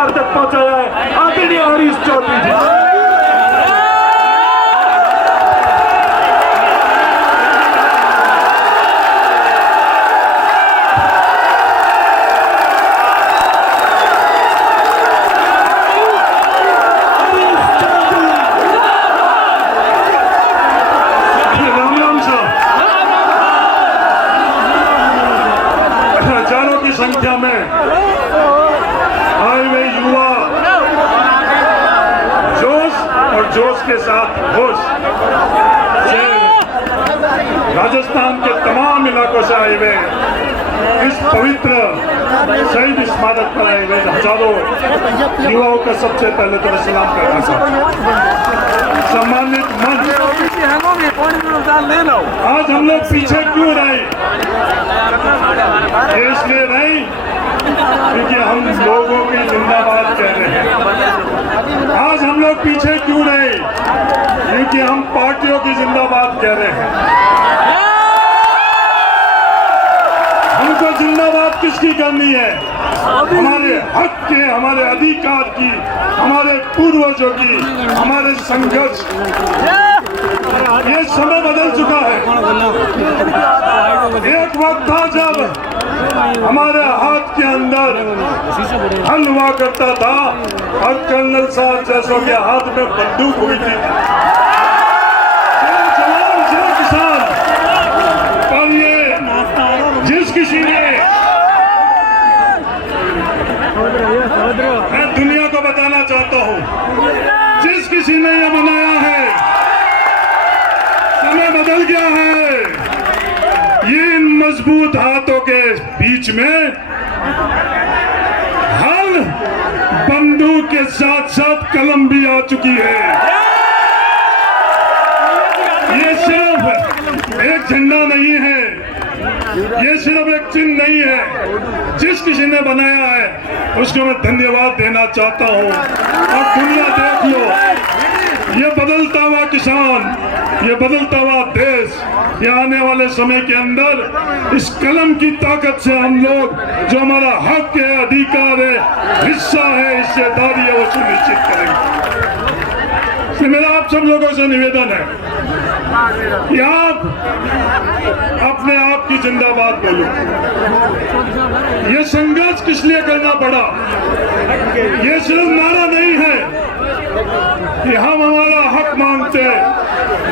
अधिकार तक पहुंचाया है आदरणीय हरीश चौधरी जी। संख्या में आए हुए युवा जोश और जोश के साथ होश से राजस्थान के तमाम इलाकों से आए हुए इस पवित्र शहीद स्मारक पर आए हुए हजारों युवाओं का सबसे पहले तो मैं सलाम करना चाहता हूँ। सम्मानित मंच, आज हम लोग पीछे क्यों रहे? इसलिए नहीं क्योंकि हम लोगों की जिंदाबाद कह रहे हैं। आज हम लोग पीछे क्यों रहे? क्योंकि हम पार्टियों की जिंदाबाद कह रहे हैं। हमको जिंदाबाद किसकी करनी है? हमारे हक के, हमारे अधिकार की, हमारे पूर्वजों की, हमारे संघर्ष। ये समय बदल चुका है। एक वक्त था जब हमारे हाथ के अंदर हल हुआ करता था और कर्नल साहब जैसों के हाथ में बंदूक हुई थी। जवान से किसान, पर ये जिस किसी ने, मैं दुनिया को बताना चाहता हूँ, जिस किसी ने ये बनाया है, समय बदल गया है। ये इन मजबूत हाथों के बीच में हल, बंदूक के साथ साथ कलम भी आ चुकी है। ये सिर्फ एक झंडा नहीं है, ये सिर्फ एक चिन्ह नहीं है। जिस किसी ने बनाया है उसको मैं धन्यवाद देना चाहता हूँ। और दुनिया देख लो, ये बदलता हुआ किसान, ये बदलता हुआ देश, ये आने वाले समय के अंदर इस कलम की ताकत से हम लोग जो हमारा हक है, अधिकार है, हिस्सा है, हिस्सेदारी है, वो सुनिश्चित करेंगे। इसलिए मेरा आप सब लोगों से निवेदन है कि आप अपने आप की जिंदाबाद बोलो। ये संघर्ष किस लिए करना पड़ा? ये सिर्फ नारा नहीं है कि हम हमारा हक मांगते हैं,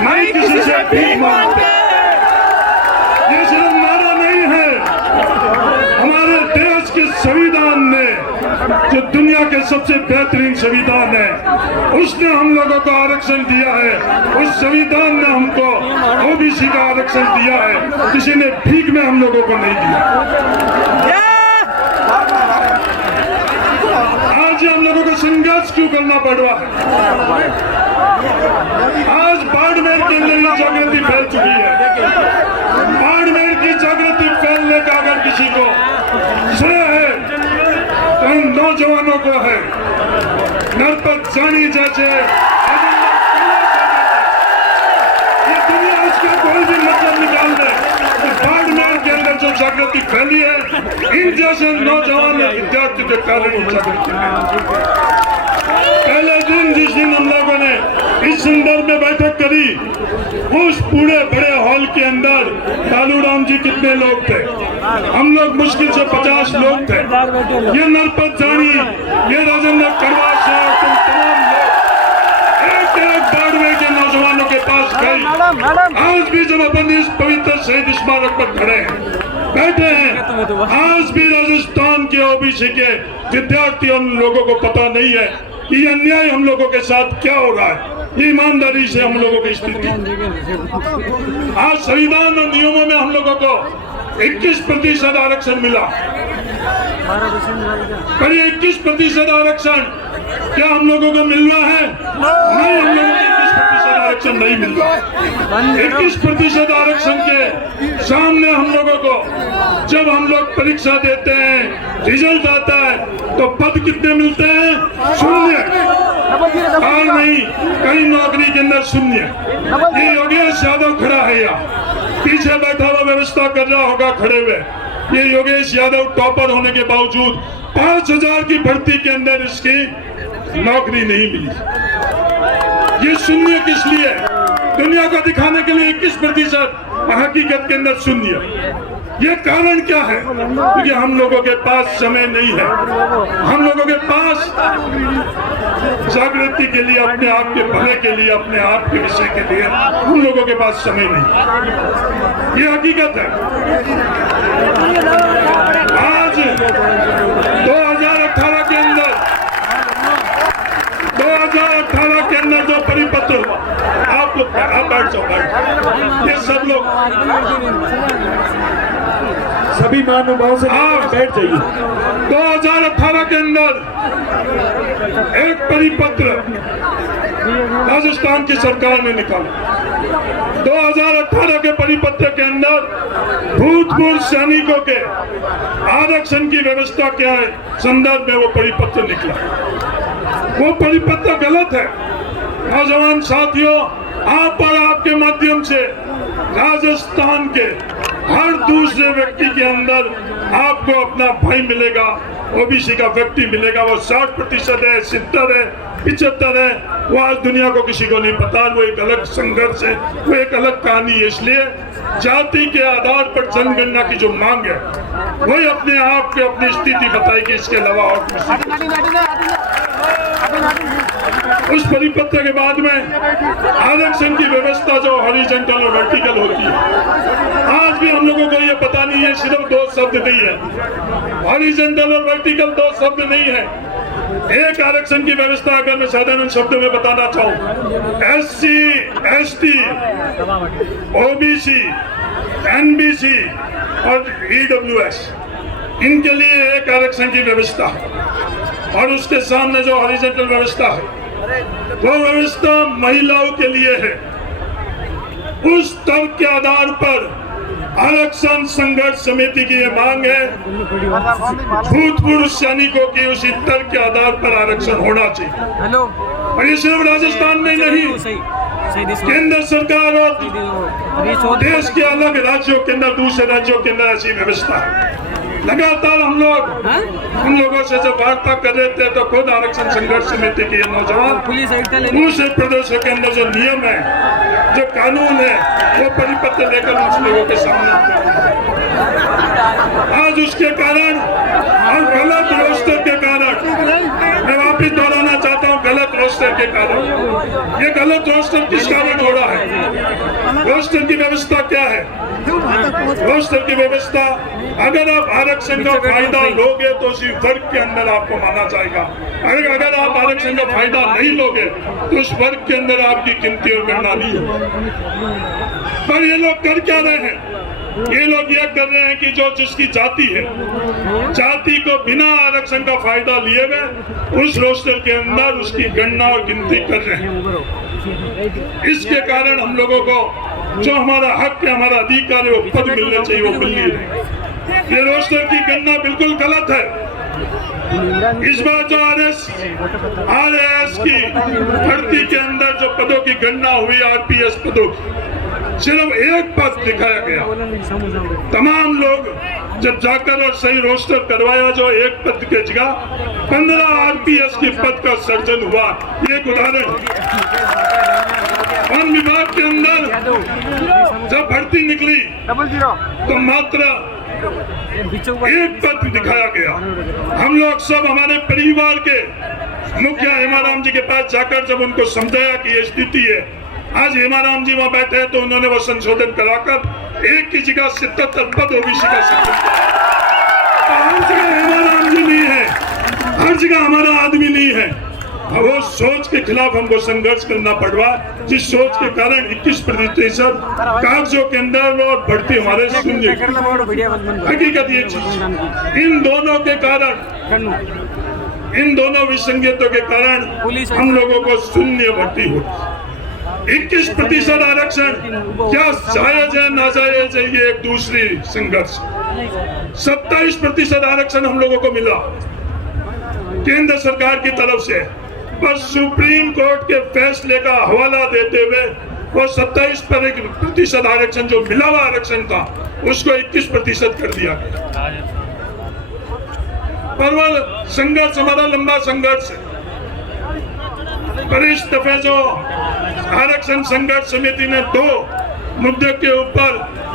नहीं किसी से भीख मांगते। ये सिर्फ नारा नहीं है। हमारे देश के संविधान ने, जो दुनिया के सबसे बेहतरीन संविधान है, उसने हम लोगों को आरक्षण दिया है। उस संविधान ने हमको ओबीसी का आरक्षण दिया है, किसी ने भीख में हम लोगों को नहीं दिया। आज हम लोगों को संघर्ष क्यों करना पड़ रहा है? आज बाड़मेर के अंदर जागृति फैल चुकी है। बाड़मेर की जागृति फैलने का अगर किसी को श्रेय है तो इन नौजवानों को है। नरपत जानी जैसे ये दुनिया उसका कोई भी मतलब निकाल दे, बाड़मेर के अंदर जो जागृति फैली है, इन जैसे नौजवान विद्यार्थी के कारण जागृति है। पहले दिन जिस दिन हम लोगों ने इस संदर्भ में बैठक करी, उस पूरे बड़े हॉल के अंदर कालूराम जी कितने लोग थे? हम लोग मुश्किल से 50 लोग थे। ये नरपत जानी, ये राजेंद्र करवा साहब, तुम तमाम लोग एक बाड़मेर के नौजवानों के पास गए। आज भी जब अपन इस पवित्र शहीद स्मारक पर खड़े हैं, बैठे हैं, आज भी राजस्थान के ओबीसी के विद्यार्थियों लोगों को पता नहीं है कि अन्याय हम लोगों के साथ क्या हो रहा है। ईमानदारी से हम लोगों की स्थिति, आज संविधान और नियमों में हम लोगों को 21% आरक्षण मिला, पर ये 21% आरक्षण क्या हम लोगों को मिल रहा है? नहीं, हम लोगों को 21% आरक्षण नहीं मिल रहा। 21% आरक्षण के सामने हम लोगों को जब हम लोग परीक्षा देते हैं, रिजल्ट आता है, तो पद कितने मिलते हैं? 0। और नहीं, कई नौकरी के अंदर 0। ये योगेश यादव खड़ा है यहाँ, पीछे बैठा हुआ व्यवस्था कर रहा होगा खड़े हुए, ये योगेश यादव टॉपर होने के बावजूद 5000 की भर्ती के अंदर इसकी नौकरी नहीं मिली। ये शून्य किस लिए? दुनिया को दिखाने के लिए 21%, हकीकत के अंदर शून्य। ये कारण क्या है? क्योंकि हम लोगों के पास समय नहीं है, हम लोगों के पास जागृति के लिए, अपने आप के भले के लिए, अपने आप के विषय के लिए हम लोगों के पास समय नहीं। ये हकीकत है। आज 2018 के अंदर 2018 के अंदर जो परिपत्र हुआ, आप लोग बैठ जाओ, ये सब लोग सभी महानुभाव से बैठ जाइए। 2018 के अंदर एक परिपत्र राजस्थान की सरकार ने निकाला। 2018 के परिपत्र के अंदर भूतपूर्व सैनिकों के आरक्षण की व्यवस्था क्या है संदर्भ में वो परिपत्र निकला। वो परिपत्र गलत है। नौजवान साथियों, आप और आपके माध्यम से राजस्थान के हर दूसरे व्यक्ति के अंदर आपको अपना भाई मिलेगा, ओबीसी का व्यक्ति मिलेगा। वो 60% है, 70 है, 75 है, वो आज दुनिया को किसी को नहीं पता। वो एक अलग संघर्ष है, वो एक अलग कहानी है। इसलिए जाति के आधार पर जनगणना की जो मांग है वही अपने आप की अपनी स्थिति बताएगी, इसके अलावा और उस परिपत्र के बाद में आरक्षण की व्यवस्था जो हॉरिजॉन्टल और वर्टिकल होती है, आज भी हम लोगों को ये पता नहीं है। सिर्फ 2 शब्द नहीं है, हॉरिजॉन्टल और वर्टिकल 2 शब्द नहीं है। एक आरक्षण की व्यवस्था अगर मैं साधारण शब्दों में बताना चाहूं, SC, ST, OBC, NBC और EWS, इनके लिए एक आरक्षण की व्यवस्था है। और उसके सामने जो हॉरिजॉन्टल व्यवस्था है वो व्यवस्था महिलाओं के लिए है। उस तर्क के आधार पर आरक्षण संघर्ष समिति की ये मांग है, भूतपूर्व सैनिकों की उसी तर्क के आधार पर आरक्षण होना चाहिए। और ये सिर्फ राजस्थान में नहीं, केंद्र सरकार और देश के अलग राज्यों के अंदर, दूसरे राज्यों के अंदर ऐसी व्यवस्था है। लगातार हम लोग उन लोगों से जब वार्ता कर रहे थे तो खुद आरक्षण संघर्ष समिति के नौजवान दूसरे प्रदेशों के अंदर जो नियम है, जो कानून है, वो परिपत्र लेकर उन लोगों के सामने आज उसके कारण और गलत रोस्टर के कारण, मैं वापिस दोहराना चाहता हूँ, गलत रोस्टर के कारण। ये गलत रोस्टर किस कारण हो रहा है? रोस्टर की व्यवस्था क्या है? रोस्टर की व्यवस्था, अगर आप आरक्षण का फायदा लोगे तो उसी वर्ग के अंदर आपको माना जाएगा। अगर आप आरक्षण का फायदा नहीं लोगे तो उस वर्ग के अंदर आपकी गिनती और गणना नहीं होगी। पर ये लोग कर क्या रहे हैं? ये लोग यह कर रहे हैं कि जो जिसकी जाति है, जाति को बिना आरक्षण का फायदा लिए हुए उस रोस्टर के अंदर उसकी गणना और गिनती कर रहे हैं। इसके कारण हम लोगों को जो हमारा हक है, हमारा अधिकार है, वो पद मिलने चाहिए, वो मिल नहीं रहे। ये रोस्टर की गणना बिल्कुल गलत है। इस बार जो RAS की भर्ती के अंदर जो पदों की गणना हुई, RPS पदों की, सिर्फ एक पद दिखाया गया। तमाम लोग जब जाकर और सही रोस्टर करवाया, जो एक पद के जगह 15 RPS के पद का सर्जन हुआ। ये एक उदाहरण। वन विभाग के अंदर जब भर्ती निकली तो मात्र एक पद दिखाया गया। हम लोग सब हमारे परिवार के मुखिया हेमाराम जी के पास जाकर जब उनको समझाया कि ये स्थिति है, आज हेमाराम जी वहां बैठे हैं तो उन्होंने वो संशोधन कराकर एक की जगह 77 पद ओबीसी का सृजन किया। हर जगह हेमाराम जी नहीं है, हर जगह हमारा आदमी नहीं है। वो सोच के खिलाफ हमको संघर्ष करना पड़ रहा, जिस सोच के कारण 21% कागजों के अंदर और बढ़ती हमारे शून्य। हकीकत ये चीज, इन दोनों के कारण, इन दोनों विसंगतियों के कारण हम लोगों को शून्य भर्ती हो। 21% आरक्षण क्या जायज है नाजायज है, ये एक दूसरी संघर्ष। 27% आरक्षण हम लोगों को मिला केंद्र सरकार की तरफ से, पर सुप्रीम कोर्ट के फैसले का हवाला देते हुए वो 27% आरक्षण जो मिला हुआ आरक्षण था उसको 21% कर दिया गया। पर वो संघर्ष हमारा लंबा संघर्ष है। पर इस दफे जो आरक्षण संघर्ष समिति ने 2 मुद्दे के ऊपर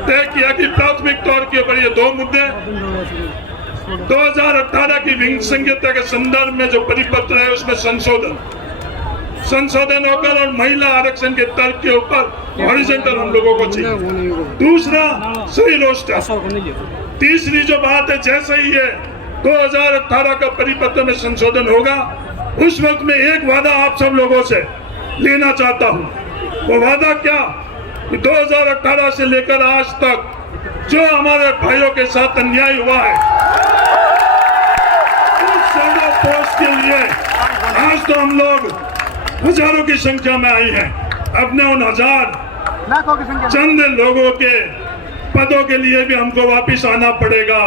तय किया कि प्राथमिक तौर के ऊपर ये 2 मुद्दे 2018 की विंग संहिता के संदर्भ में जो परिपत्र है उसमें संशोधन होकर और महिला आरक्षण के तर्क के ऊपर हॉरिजॉन्टल हम लोगों को चाहिए। दूसरा सही रोस्टर। तीसरी जो बात है जैसे ही है 2018 का परिपत्र में संशोधन होगा उस वक्त में एक वादा आप सब लोगों से लेना चाहता हूं। वो वादा क्या कि 2018 से लेकर आज तक जो हमारे भाइयों के साथ अन्याय हुआ है उस शैडो पोस्ट के लिए आज तो हम लोग हजारों की संख्या में आई हैं। अपने उन चंद लोगों के पदों के लिए भी हमको वापिस आना पड़ेगा।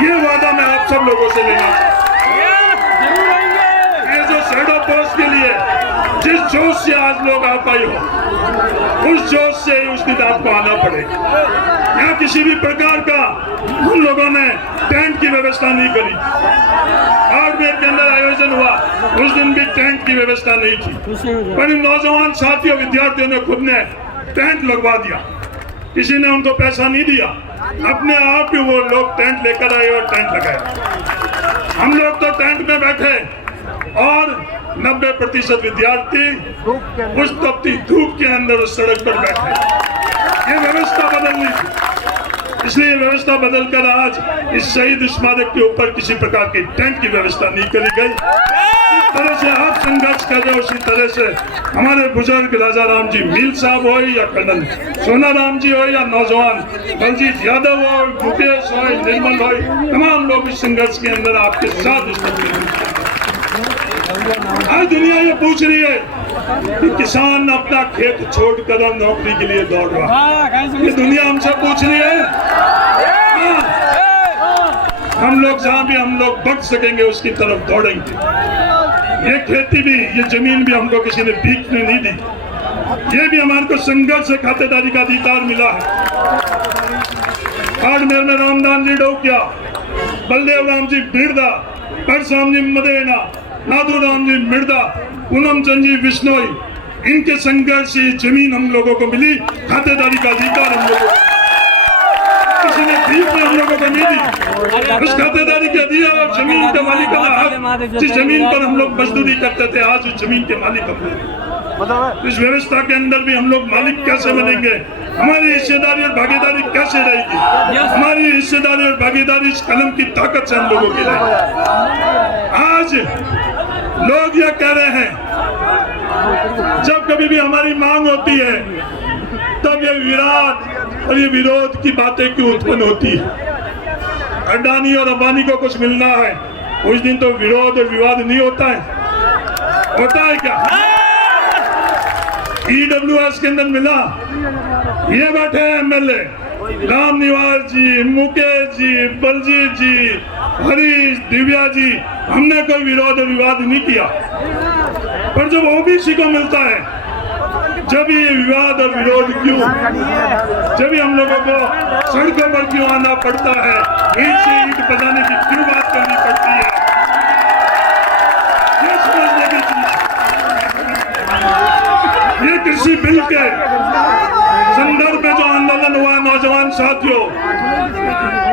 ये वादा मैं आप सब लोगों से लेना ये जो शैडो पोस्ट के लिए जिस जोश से आज लोग आ पाए हो उस जोश से उस दिन आपको आना पड़ेगा। यहाँ किसी भी प्रकार का उन लोगों ने टेंट की व्यवस्था नहीं करी। बाड़मेर के अंदर आयोजन हुआ उस दिन भी टेंट की व्यवस्था नहीं थी, पर इन नौजवान साथियों विद्यार्थियों ने खुद ने टेंट लगवा दिया। किसी ने उनको पैसा नहीं दिया, अपने आप ही वो लोग टेंट लेकर आए और टेंट लगाए। हम लोग तो टेंट में बैठे और 90% विद्यार्थी उस तपती धूप के अंदर उस सड़क पर बैठे। ये व्यवस्था बदलनी थी, इसलिए व्यवस्था बदलकर आज इस शहीद स्मारक के ऊपर किसी प्रकार की टेंट की व्यवस्था नहीं करी गई। इस तरह से आप संघर्ष कर रहे हो उसी तरह से हमारे बुजुर्ग राजा राम जी मील साहब हो या कर्नल सोना राम जी हो या नौजवान बलजीत यादव हो, मुकेश हो, निर्मल हो, तमाम लोग इस संघर्ष के अंदर आपके साथ। आज दुनिया ये पूछ रही है कि किसान अपना खेत छोड़कर नौकरी के लिए दौड़ रहा है। ये दुनिया हमसे पूछ रही है। हम लोग जहाँ भी हम लोग बढ़ सकेंगे उसकी तरफ दौड़ेंगे। ये खेती भी, ये जमीन भी हमको किसी ने भीख ने नहीं दी। ये भी हमारे को संघर्ष से खातेदारी का अधिकार मिला है। बाड़मेर में रामदान जी डोकिया, बलदेव राम जी बिरदा, परशुराम जी मदेना, नादू राम जी मिर्दा, पूनम चंद जी बिश्नोई, इनके संघर्ष से जमीन हम लोगों को मिली। खातेदारी का अधिकार हम लोगों को किसी ने भीख में हम लोगों को नहीं दी। उस खातेदारी के दिया और जमीन के मालिक का हक, जिस जमीन पर हम लोग मजदूरी करते थे आज उस जमीन के मालिक हम लोग। इस व्यवस्था के अंदर भी हम लोग मालिक कैसे बनेंगे, हमारी हिस्सेदारी और भागीदारी कैसे रहेगी, हमारी हिस्सेदारी और भागीदारी इस कलम की ताकत से हम लोगों की रहेगी। आज लोग यह कह रहे हैं जब कभी भी हमारी मांग होती है तब ये विराट और ये विरोध की बातें क्यों उत्पन्न होती है। अडानी और अंबानी को कुछ मिलना है उस दिन तो विरोध और विवाद नहीं होता है, होता है क्या? EWS के अंदर मिला, ये बैठे हैं MLA राम निवास जी, मुकेश जी, बलजीत जी, हरीश, दिव्या जी, हमने कोई विरोध और विवाद नहीं किया। पर जब OBC को मिलता है जब ये विवाद और विरोध क्यों, जब हम लोगों को सड़कों पर क्यों आना पड़ता है, ईट से ईट बजाने की क्यों बात करनी पड़ती है, ये समझने की चीज। ये कृषि बिल के संदर्भ में जो आंदोलन हुआ नौजवान साथियों,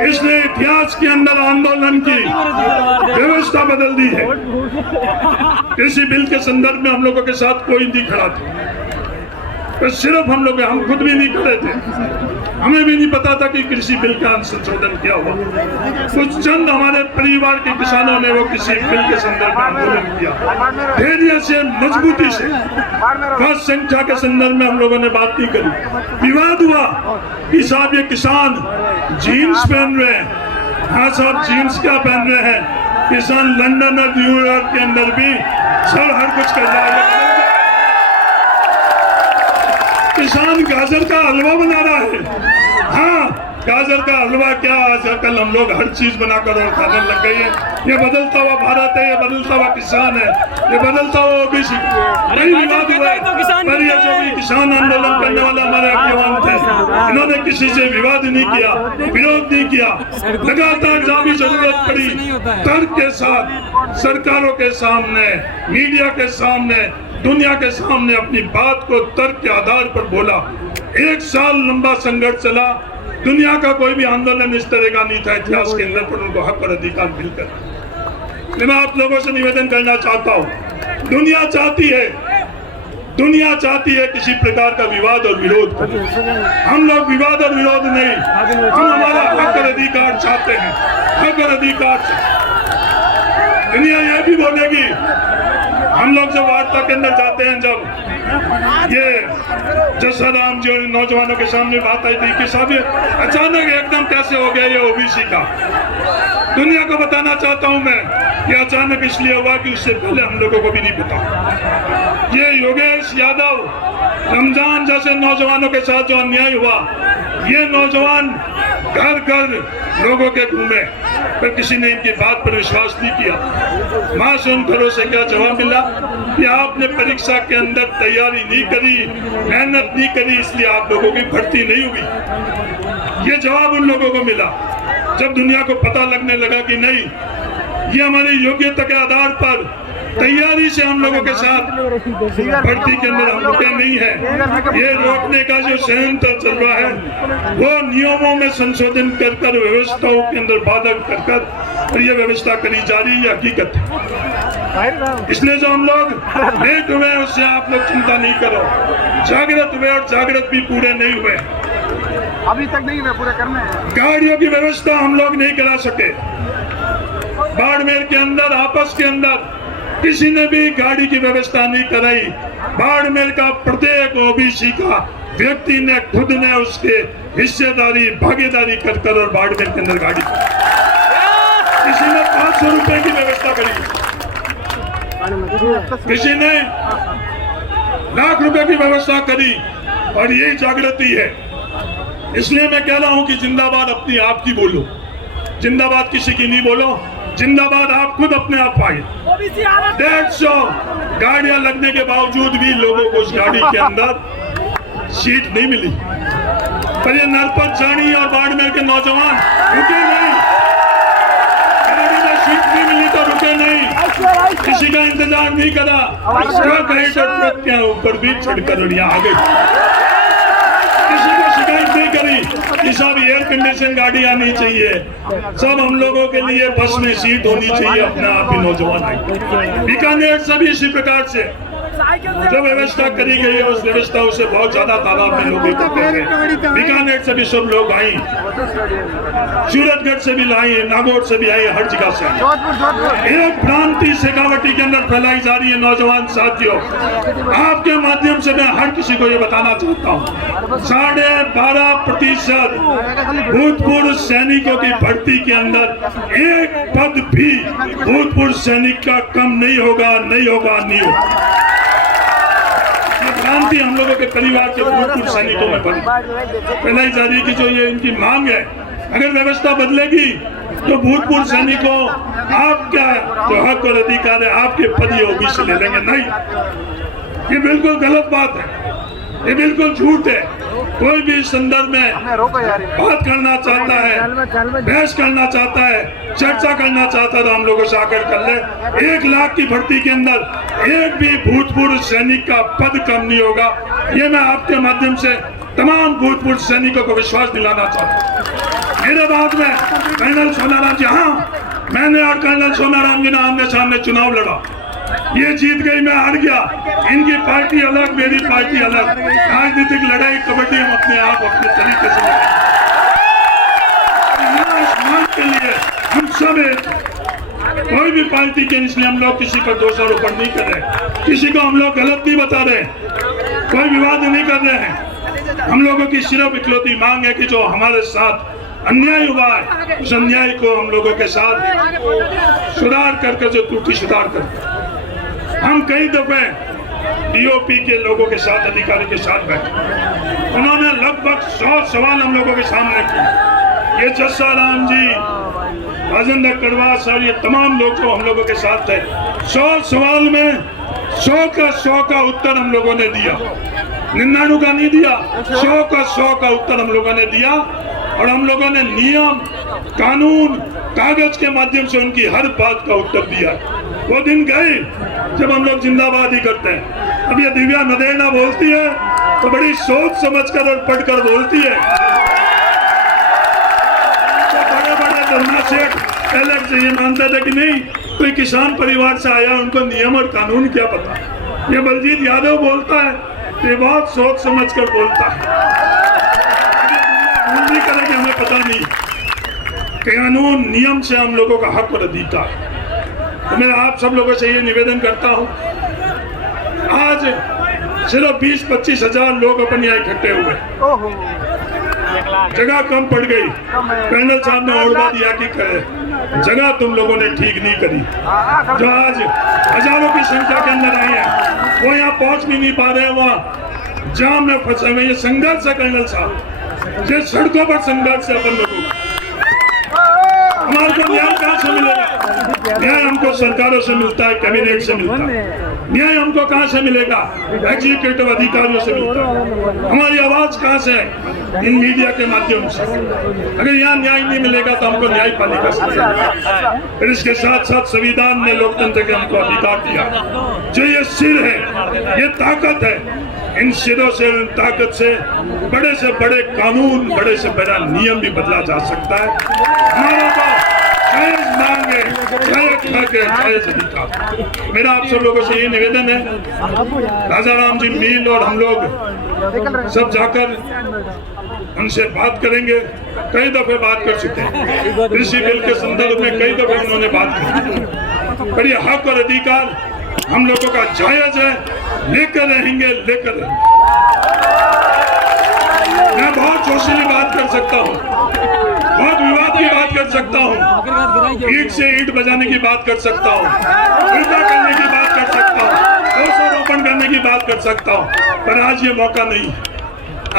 इसने इतिहास के अंदर आंदोलन की व्यवस्था बदल दी है। कृषि बिल के संदर्भ में हम लोगों के साथ कोई नहीं खड़ा था, तो सिर्फ हम लोग, हम खुद भी नहीं खड़े थे, हमें भी नहीं पता था कि कृषि बिल का संशोधन क्या हुआ। कुछ चंद हमारे परिवार के किसानों ने वो कृषि बिल के संदर्भ में आंदोलन किया, धैर्य से, मजबूती से। खास संख्या के संदर्भ में हम लोगों ने बात नहीं करी। विवाद हुआ कि साहब ये किसान जीन्स पहन रहे हैं। हाँ साहब, जीन्स क्या पहन रहे हैं? किसान लंदन और न्यूयॉर्क के अंदर भी सर हर कुछ कर रहा है। किसान गाजर का हलवा बना रहा है। हाँ, गाजर का हलवा क्या आजकल हम लोग हर चीज बनाकर और खाने लग गए हैं। ये बदलता हुआ भारत है, ये बदलता हुआ किसान है, ये बदलता हुआ ओबीसी। कई विवाद हुए, पर ये जो भी किसान आंदोलन करने वाले हमारे अभियान थे, इन्होंने किसी से विवाद नहीं किया, विरोध नहीं किया। लगातार जहाँ भी जरूरत पड़ी तर्क के साथ सरकारों के सामने, मीडिया के सामने, दुनिया के सामने अपनी बात को तर्क के आधार पर बोला। 1 साल लंबा संघर्ष चला। दुनिया का कोई भी आंदोलन इस तरह का नहीं था इतिहास के अंदर, पर उनको हक और अधिकार मिलकर। मैं आप लोगों से निवेदन करना चाहता हूँ, दुनिया चाहती है किसी प्रकार का विवाद और विरोध। हम लोग विवाद और विरोध नहीं, हम हमारा हक और अधिकार चाहते हैं, हक और अधिकार। दुनिया यह भी बोलेगी, हम लोग जब वार्ता के अंदर जाते हैं, जब ये जसराम जो नौजवानों के सामने बात आई थी कि साहब अचानक एकदम कैसे हो गया ये ओबीसी का, दुनिया को बताना चाहता हूं मैं, ये अचानक इसलिए हुआ कि उससे पहले हम लोगों को भी नहीं पता। ये योगेश यादव, रमजान जैसे नौजवानों के साथ जो अन्याय हुआ, ये नौजवान घर घर लोगों के घूमे, पर किसी ने इनकी बात पर विश्वास नहीं किया। मां से उन घरों से क्या जवाब मिला कि आपने परीक्षा के अंदर तैयारी नहीं करी, मेहनत नहीं करी, इसलिए आप लोगों की भर्ती नहीं हुई। ये जवाब उन लोगों को मिला। जब दुनिया को पता लगने लगा कि नहीं, ये हमारी योग्यता के आधार पर तैयारी से हम लोगों के साथ भर्ती के अंदर हम लोग नहीं है, ये रोकने का जो षड्यंत्र चल रहा है वो नियमों में संशोधन कर व्यवस्थाओं के अंदर बाधक कर और ये व्यवस्था करी जा रही है, हकीकत है। इसलिए जो हम लोग लेट हुए उससे आप लोग चिंता नहीं करो, जागृत हुए और जागृत भी पूरे नहीं हुए, अभी तक नहीं हुए, पूरे करने हैं। गाड़ियों की व्यवस्था हम लोग नहीं करा सके। बाड़मेर के अंदर आपस के अंदर किसी ने भी गाड़ी की व्यवस्था नहीं कराई। बाड़मेर का प्रत्येक ओबीसी का व्यक्ति ने खुद ने उसके हिस्सेदारी भागीदारी कर और बाड़मेर के अंदर गाड़ी, किसी ने 500 रुपए की व्यवस्था करी, किसी ने लाख रुपए की व्यवस्था करी, और यही जागृति है। इसलिए मैं कह रहा हूं कि जिंदाबाद अपनी आप की बोलो, जिंदाबाद किसी की नहीं बोलो, जिंदाबाद आप खुद अपने आप आए। 150 गाड़ियां लगने के बावजूद भी लोगों को उस गाड़ी के अंदर सीट नहीं मिली, पर ये नरपत जानी और बाड़मेर के नौजवान रुके नहीं। गाड़ी में सीट नहीं मिली तो रुके नहीं, किसी का इंतजार नहीं करा, ट्रक के ऊपर भी चढ़कर यहाँ आ गए, किसी को शिकायत नहीं करी कि सब एयर कंडीशन गाड़ी आनी चाहिए, सब हम लोगों के लिए बस में सीट होनी चाहिए, अपने आप ही नौजवान है। बीकानेर सभी इसी प्रकार से जो व्यवस्था करी गई है, उस व्यवस्था से बहुत ज्यादा तादाद में लोग इकट्ठे हुए। बीकानेर से भी सब लोग आए, सूरतगढ़ से भी लाए, नागौर से भी आए, हर जगह से आए। एक भ्रांति शेखावटी के अंदर फैलाई जा रही है। नौजवान साथियों, आपके माध्यम से मैं हर किसी को ये बताना चाहता हूँ, 12.5% भूतपूर्व सैनिकों की भर्ती के अंदर एक पद भी भूतपूर्व सैनिक का कम नहीं होगा, नहीं होगा, नहीं होगा। क्रांति हम लोगों के परिवार के भूतपूर्व सैनिकों में फैलाई जा रही है कि जो ये इनकी मांग है, अगर व्यवस्था बदलेगी तो भूतपूर्व सैनिकों आपका जो हक और अधिकार है, आपके पद ये ओबीसी ले लेंगे। नहीं, ये बिल्कुल गलत बात है, ये बिल्कुल झूठ है। कोई भी इस संदर्भ में बात करना चाहता है, बहस करना चाहता है, चर्चा करना चाहता है तो हम लोगों से आकर कर ले। 1 लाख की भर्ती के अंदर एक भी भूतपूर्व सैनिक का पद कम नहीं होगा। ये मैं आपके माध्यम से तमाम भूतपूर्व सैनिकों को विश्वास दिलाना चाहता हूँ। मेरे बाद में कर्नल सोनाराम जी, हाँ मैंने और कर्नल सोनाराम जी ने आमने सामने चुनाव लड़ा, ये जीत गई, मैं हार गया। इनकी पार्टी अलग, मेरी पार्टी अलग। राजनीतिक लड़ाई कबड्डी हम अपने आप अपने तरीके से के लिए हम सब कोई भी पार्टी के, इसलिए हम लोग किसी पर दोषारोपण नहीं कर रहे, किसी को हम लोग गलत नहीं बता रहे, कोई विवाद नहीं कर रहे हैं। हम लोगों की सिर्फ इकलौती मांग है कि जो हमारे साथ अन्याय हुआ है, उस अन्याय को हम लोगों के साथ सुधार करके, जो त्रुटि सुधार करके, हम कई दफे डीओपी के लोगों के साथ, अधिकारी के साथ बैठे, उन्होंने लगभग 100 सवाल हम लोगों के सामने किए। ये जस्सा राम जी, राजेंद्र कड़वा सर, ये तमाम लोग जो हम लोगों के साथ थे, 100 सवाल में 100 का उत्तर हम लोगों ने दिया, 99 का नहीं दिया, 100 का उत्तर हम लोगों ने दिया। और हम लोगों ने नियम, कानून, कागज के माध्यम से उनकी हर बात का उत्तर दिया। वो दिन गए जब हम लोग जिंदाबाद ही करते हैं। अब ये दिव्या नदेना बोलती है तो बड़ी सोच समझकर और पढ़कर बोलती है। तो बड़े बड़े धर्मा सेठ पहले से ये मानते थे कि नहीं, कोई किसान परिवार से आया, उनको नियम और कानून क्या पता। ये बलजीत यादव बोलता है, ये बहुत सोच समझ कर बोलता है। करें कि हमें पता नहीं, कानून नियम से हम लोगों का हक और अधिकार। तो मैं आप सब लोगों से ये निवेदन करता हूँ, आज सिर्फ 20-25 हजार लोग अपन यहाँ इकट्ठे हुए, जगह कम पड़ गई। कर्नल साहब ने ऑर्डर दिया कि जगह तुम लोगों ने ठीक नहीं करी। जो आज हजारों की संख्या के अंदर आई है, वो यहाँ पहुंच भी नहीं पा रहे, वहाँ जाम में फंसे हुए। ये संघर्ष है कर्नल साहब, ये सड़कों पर संघर्ष है अपन लोगों का। हमारे को न्याय कहाँ से मिलेगा? न्याय हमको सरकारों से मिलता है, कैबिनेट से मिलता है। न्याय हमको कहाँ से मिलेगा? एग्जीक्यूटिव अधिकारियों से मिलता है। हमारी आवाज कहाँ से है? इन मीडिया के माध्यम से। अगर यहाँ न्याय नहीं मिलेगा तो हमको न्यायपालिका से मिलेगा। फिर इसके साथ साथ संविधान ने लोकतंत्र के हमको अधिकार दिया। जो ये सिर है, ये ताकत है, इन सिरों से, इन ताकत से बड़े कानून, बड़े से बड़ा नियम भी बदला जा सकता है। हमारा तो जायज मांगे, जायज मांगे, जायज अधिकार। मेरा आप सब लोगों से ये निवेदन है, राजा राम जी मील और हम लोग सब जाकर उनसे बात करेंगे। कई दफे बात कर चुके हैं, कृषि बिल के संदर्भ में कई दफे उन्होंने बात की। पर ये हक और अधिकार हम लोगों का जायज है, लेकर रहेंगे। मैं बहुत जोशीली बात कर सकता हूँ, बहुत विवाद की बात कर सकता हूँ, ईंट से ईंट बजाने की बात कर सकता हूँ, उल्टा करने की बात कर सकता हूँ, दोषारोपण करने की बात कर सकता हूँ, पर आज ये मौका नहीं।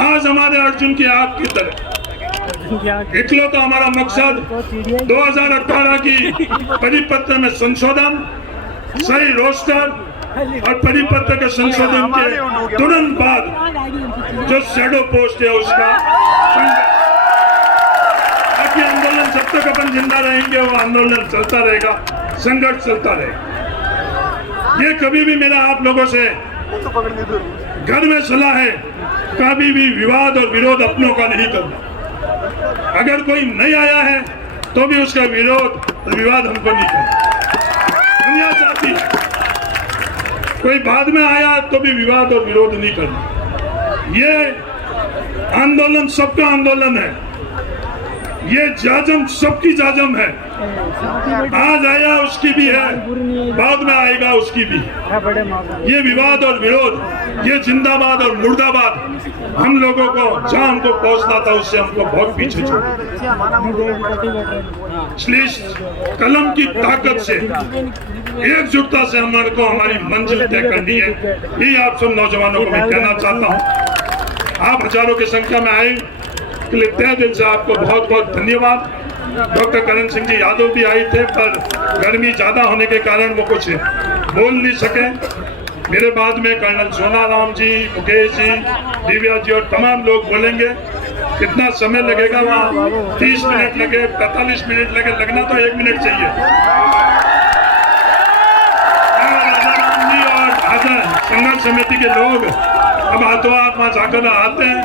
आज हमारे अर्जुन की आग की तरह इकलो तो हमारा मकसद 2018 की परिपत्र में संशोधन, सही रोस्टर और परिपत्र के संशोधन के तुरंत बाद जो शैडो पोस्ट है उसका बाकी आंदोलन जब तक अपन जिंदा रहेंगे वो आंदोलन चलता रहेगा, संघर्ष चलता रहेगा। ये कभी भी मेरा आप लोगों से घर में सलाह है, कभी भी विवाद और विरोध अपनों का नहीं करना। अगर कोई नहीं आया है तो भी उसका विरोध और विवाद हमको नहीं करना। दुनिया चाहती है कोई बाद में आया तो भी विवाद और विरोध नहीं करना। ये आंदोलन सबका आंदोलन है, ये जाजम सबकी जाजम है। आज आया उसकी भी है, बाद में आएगा उसकी भी। ये विवाद और विरोध, ये जिंदाबाद और मुर्दाबाद हम लोगों को जहां हमको पहुंचना था उससे हमको बहुत पीछे छोड़। इसलिए कलम की ताकत से, एकजुटता से हमारे को हमारी मंजिल तय करनी है। यही आप सब नौजवानों को मैं कहना चाहता हूँ। आप हजारों की संख्या में आए, तहे दिल से आपको बहुत बहुत धन्यवाद। डॉक्टर करण सिंह जी यादव भी आए थे, पर गर्मी ज्यादा होने के कारण वो कुछ बोल नहीं सके। मेरे बाद में कर्नल सोनाराम जी, मुकेश जी, दिव्या जी और तमाम लोग बोलेंगे। कितना समय लगेगा वहाँ? 30 मिनट लगे, 45 मिनट लगे, लगना तो 1 मिनट चाहिए। राजाराम जी और संघर्ष समिति के लोग अब हाथों हाथ वहाँ जाकर आते हैं।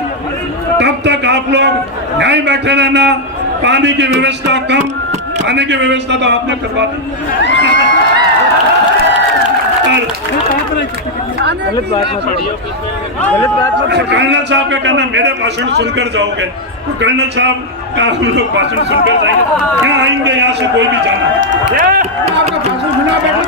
तब तक आप लोग यहीं बैठे रहना। पानी की व्यवस्था कम, खाने की व्यवस्था तो आपने करवा दी। कर्नल साहब का कहना मेरे भाषण सुनकर जाओगे, तो कर्नल साहब का हम लोग भाषण सुनकर जाएंगे। यहाँ आएंगे, यहाँ से कोई भी जाना आपका भाषण सुना बैठे